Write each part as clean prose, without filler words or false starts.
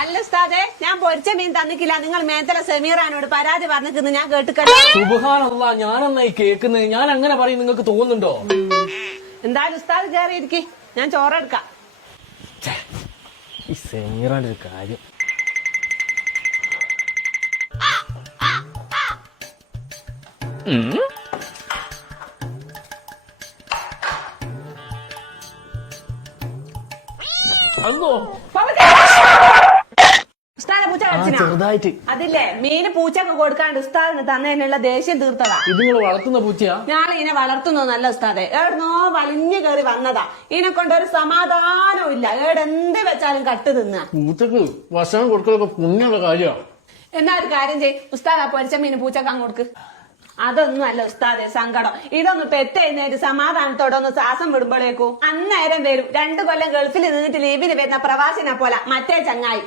അല്ല ഉസ്താദെ, ഞാൻ പൊരിച്ച മീൻ തന്നിക്കില്ല, നിങ്ങൾ മേത്തല സമീറാനോട് പരാതി പറഞ്ഞിരിക്കുന്നു ഞാൻ കേട്ടിക്കല്ലോ. സുബ്ഹാനല്ലാഹ്, ഞാനെന്നായി കേൾക്കുന്നത്? ഞാൻ അങ്ങനെ പറയും നിങ്ങൾക്ക് തോന്നുന്നുണ്ടോ? എന്തായാലും ഉസ്താദ് കയറിയിരിക്കും, ഞാൻ ചോറെടുക്കാം. ഈ സമീറാന്റെ ഒരു കാര്യം. അല്ലോ ഉസ്താദെ പൂച്ച കടിച്ചിനാ? ചെറുതായിട്ട്. അതില്ലേ മീന് പൂച്ചക്ക് കൊടുക്കാണ്ട് ഉസ്താദിന് തന്നതിനുള്ള ദേഷ്യം തീർത്തതാ. ഇത് നിങ്ങൾ വളർത്തുന്ന പൂച്ചയാ? ഞാൻ ഇതിനെ വളർത്തുന്നു നല്ല ഉസ്താദെ, എവിടുന്നോ വലിഞ്ഞു കയറി വന്നതാ. ഇതിനെ കൊണ്ടൊരു സമാധാനവും ഇല്ല, ഏടെന്ത് വെച്ചാലും കട്ട് തിന്ന. പൂച്ചക്ക് ഭക്ഷണം കൊടുക്കലൊക്കെ പുണ്യമുള്ള കാര്യമാണ്. എന്നാ ഒരു കാര്യം ചെയ്യും ഉസ്താദ്, ആ പൊരിച്ച മീന് പൂച്ചക്ക് അങ്ങ് കൊടുക്ക്. അതൊന്നും അല്ല ഉസ്താദെ സങ്കടം, ഇതൊന്ന് പെറ്റെഴുന്നേറ്റ് സമാധാനത്തോടെ ഒന്ന് ശ്വാസം വിടുമ്പോഴേക്കും അന്നേരം വരും 2 കൊല്ലം ഗൾഫിൽ നിന്നിട്ട് ലീവിന് വരുന്ന പ്രവാസിനെ പോലെ മറ്റേ ചങ്ങായി.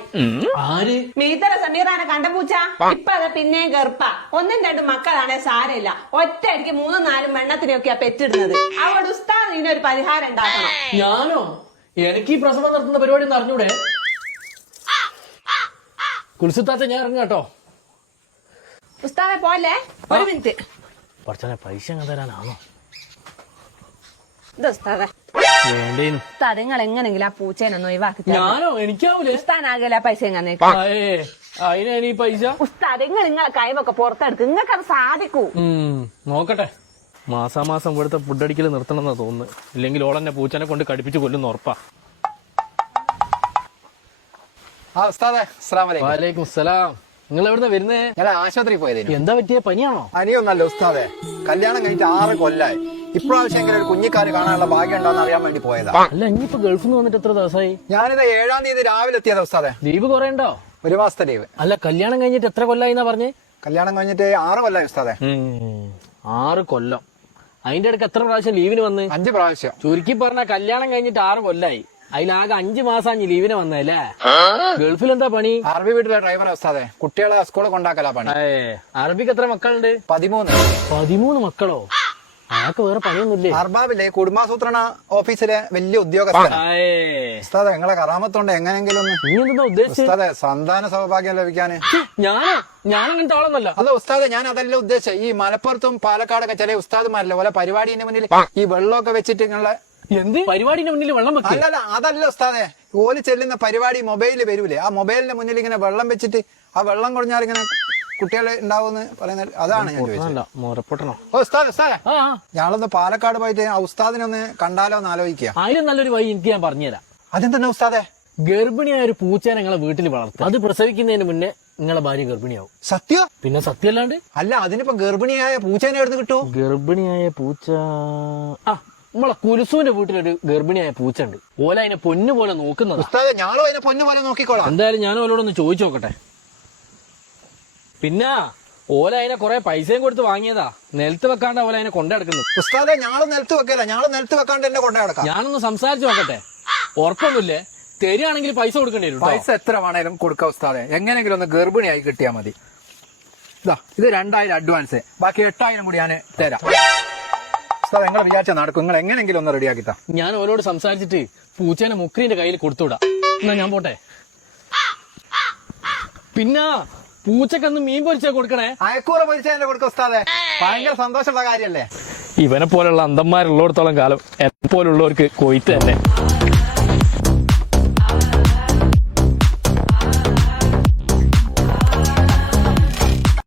ആര്? മീത്തല സമീറാനെ കണ്ട പൂച്ച. ഇപ്പൊ അത് പിന്നെയും ഗർഭ. 1-2 മക്കളാണെ സാരമില്ല, ഒറ്റയടിക്ക് 3-4 എണ്ണത്തിനൊക്കെയാ പെറ്റിടുന്നത്. അവിടെ ഉസ്താദ് ഇതിനൊരു പരിഹാരം ഉണ്ടാക്കണം. ഞാനോ? എനിക്ക് ഈ പ്രസവം നടത്തുന്ന പരിപാടി ഒന്ന് അറിഞ്ഞൂടെ? കുൽസുത്താത്ത ഞാൻ ഇറങ്ങും കേട്ടോ. ഉസ്താദെ പോലെ 1 മിനിറ്റ്. കുറച്ചനെ പൈസ ഞാൻ തരാനാണോ? ഇത് ഉസ്താദെ വേണ്ടേനു. ഉസ്താദ് നിങ്ങൾ എങ്ങനെങ്കിലും ആ പൂച്ചേനൊന്ന് ഒഴിവാക്കി. ഞാനോ? എനിക്കാവൂലേ? ഉസ്താനാകില്ല പൈസ എങ്ങനെ? അതിനാ ഈ പൈസ? ഉസ്താദ് നിങ്ങളെ കൈവൊക്കെ പുറത്തെടുക്കും, നിങ്ങൾക്ക് അത് സാധിക്കൂ. നോക്കട്ടെ, മാസാമാസം ഇവിടുത്തെ ഫുഡടിക്കൽ നിർത്തണം എന്നാ തോന്നുന്നു. ഇല്ലെങ്കിൽ ഓളെന്നെ പൂച്ചനെ കൊണ്ട് കടിപ്പിച്ച് കൊല്ലുന്ന ഉറപ്പാ. വലൈക്കും സലാം. നിങ്ങൾ എവിടുന്ന വരുന്നേ? ഞാൻ ആശുപത്രി പോയതേനു. എന്താ പറ്റിയ? പനിയാണോ? പനിയൊന്നല്ല ഉസ്താദെ, കല്യാണം കഴിഞ്ഞിട്ട് 6 കൊല്ലായി. ഇപ്രാവശ്യം എങ്ങനെ ഒരു കുഞ്ഞിക്കാര് കാണാനുള്ള ഭാഗ്യം ഉണ്ടോന്ന് അറിയാൻ വേണ്ടി പോയതാ. അല്ല, ഇനിയിപ്പോ ഗൾഫിൽ നിന്ന് വന്നിട്ട് എത്ര ദിവസമായി? ഞാനിത് 7-ാം തീയതി രാവിലെ എത്തിയതാ ഉസ്താദെ. ലീവ് കുറെ ഉണ്ടോ? 1 മാസത്തെ ലീവ്. അല്ല, കല്യാണം കഴിഞ്ഞിട്ട് എത്ര കൊല്ലായി എന്നാ പറഞ്ഞേ? കല്യാണം കഴിഞ്ഞിട്ട് 6 കൊല്ലായി ഉസ്താദെ. 6 കൊല്ലം. അതിന്റെ ഇടയ്ക്ക് എത്ര പ്രാവശ്യം ലീവിന് വന്ന്? 5 പ്രാവശ്യം. ചുരുക്കി പറഞ്ഞ കല്യാണം കഴിഞ്ഞിട്ട് 6 കൊല്ലായി, അതിലാകെ 5 മാസം ലീവിന് വന്നല്ലേ? ഗൾഫിൽ എന്താ പണി? അറബി വീട്ടിലെ ഡ്രൈവറാ ഉസ്താദെ. കുട്ടികളെ സ്കൂളിൽ കൊണ്ടാക്കലാ പണി. അറബിക്ക് എത്ര മക്കളുണ്ട്? 13. 13 മക്കളോ? അയാൾക്ക് വേറെ പണിയൊന്നുമില്ലേ? അർബാബില്ലേ, കുടുംബാസൂത്രണ ഓഫീസിലെ വലിയ ഉദ്യോഗസ്ഥൻ. ഉസ്താദെ നിങ്ങളെ കറാമത്തോണ്ട് എങ്ങനെങ്കിലും ഉസ്താദെ സന്താന സൗഭാഗ്യം ലഭിക്കാന്. ഞാനങ്ങനത്തെ ആളൊന്നല്ല. അല്ല ഉസ്താദെ, ഞാൻ അതല്ല ഉദ്ദേശിച്ചത്. ഈ മലപ്പുറത്തും പാലക്കാടൊക്കെ ചില ഉസ്താദുമാരല്ലേ ഓലെ പരിപാടിന്റെ മുന്നിൽ ഈ വെള്ളമൊക്കെ വെച്ചിട്ട് നിങ്ങളെ എന്ത് പരിപാടിന്റെ മുന്നിൽ വെള്ളം വെക്കുക? അല്ലല്ല, അതല്ല ഉസ്താദെ. ഓല് ചെല്ലുന്ന പരിപാടി മൊബൈലിൽ വരൂലേ, ആ മൊബൈലിന്റെ മുന്നിൽ ഇങ്ങനെ വെള്ളം വെച്ചിട്ട് ആ വെള്ളം കുറഞ്ഞാൽ ഇങ്ങനെ കുട്ടികൾ ഉണ്ടാവുമെന്ന് പറയുന്നത്, അതാണ് ഞാൻ ചോദിച്ചത്. ഉസ്താദെ ഞങ്ങളൊന്ന് പാലക്കാട് പോയിട്ട് ആ ഉസ്താദിനൊന്ന് കണ്ടാലോ എന്ന് ആലോചിക്കുക. അതിലും നല്ലൊരു വഴി എനിക്ക് ഞാൻ പറഞ്ഞുതരാം. അതെന്താ ഉസ്താദെ? ഗർഭിണിയായ ഒരു പൂച്ചേനെ നിങ്ങളെ വീട്ടിൽ വളർത്തുക. അത് പ്രസവിക്കുന്നതിന് മുന്നേ നിങ്ങളെ ഭാര്യ ഗർഭിണിയാവും. സത്യം? പിന്നെ സത്യമല്ലാണ്ട്. അല്ല, അതിനിപ്പോ ഗർഭിണിയായ പൂച്ചേനെ എടുത്ത് കിട്ടൂ? ഗർഭിണിയായ പൂച്ച നമ്മളെ കുലുസുവിന്റെ വീട്ടിലൊരു ഗർഭിണിയായ പൂച്ച ഉണ്ട്. ഓല അതിനെ പൊന്നു പോലെ നോക്കുന്നത്. ഉസ്താദെ ഞാനും അതിനെ പൊന്നു പോലെ നോക്കിക്കോളാം. എന്തായാലും ഞാൻ ഓലോടൊന്ന് ചോദിച്ചു നോക്കട്ടെ. പിന്നെ ഓല അതിനെ കുറെ പൈസയും കൊടുത്ത് വാങ്ങിയതാ, നിലത്ത് വെക്കാണ്ട് ഓല അതിനെ കൊണ്ടെടുക്കുന്നത്. ഉസ്താദെ ഞാളും നിലത്ത് വെക്കല, ഞാളും നിലത്ത് വെക്കാണ്ട് എന്നെ കൊണ്ടെടുക്കാം. ഞാനൊന്ന് സംസാരിച്ചു നോക്കട്ടെ. ഉറപ്പൊന്നുമില്ലേ? തരികയാണെങ്കിൽ പൈസ കൊടുക്കേണ്ടി വരും. പൈസ എത്ര വേണേലും കൊടുക്കാം ഉസ്താദെ, എങ്ങനെയെങ്കിലും ഒന്ന് ഗർഭിണിയായി കിട്ടിയാൽ മതി. ഇത് 2000 അഡ്വാൻസ്, ബാക്കി 8000 കൂടി ഞാൻ തരാം. ഉസ്താദ് നിങ്ങൾ വിചാരിച്ചാൽ നടക്കും, നിങ്ങൾ എങ്ങനെയെങ്കിലും ഒന്ന് റെഡിയാക്കി താ. ഞാൻ ഓലോട് സംസാരിച്ചിട്ട് പൂച്ചേനെ മുക്രീന്റെ കയ്യിൽ കൊടുത്തുവിടാം. എന്നാ ഞാൻ പോട്ടെ. പിന്നെ പൂച്ചക്കൊന്ന് മീൻ പൊരിച്ചാ കൊടുക്കണേ. അയക്കൂറ പൊരിച്ചാൽ കൊടുക്കും ഉസ്താദെ, ഭയങ്കര സന്തോഷമുള്ള കാര്യല്ലേ. ഇവനെ പോലുള്ള അന്തന്മാരുള്ളിടത്തോളം കാലം എന്നെ പോലുള്ളവർക്ക് കൊയ്ത്ത് തന്നെ.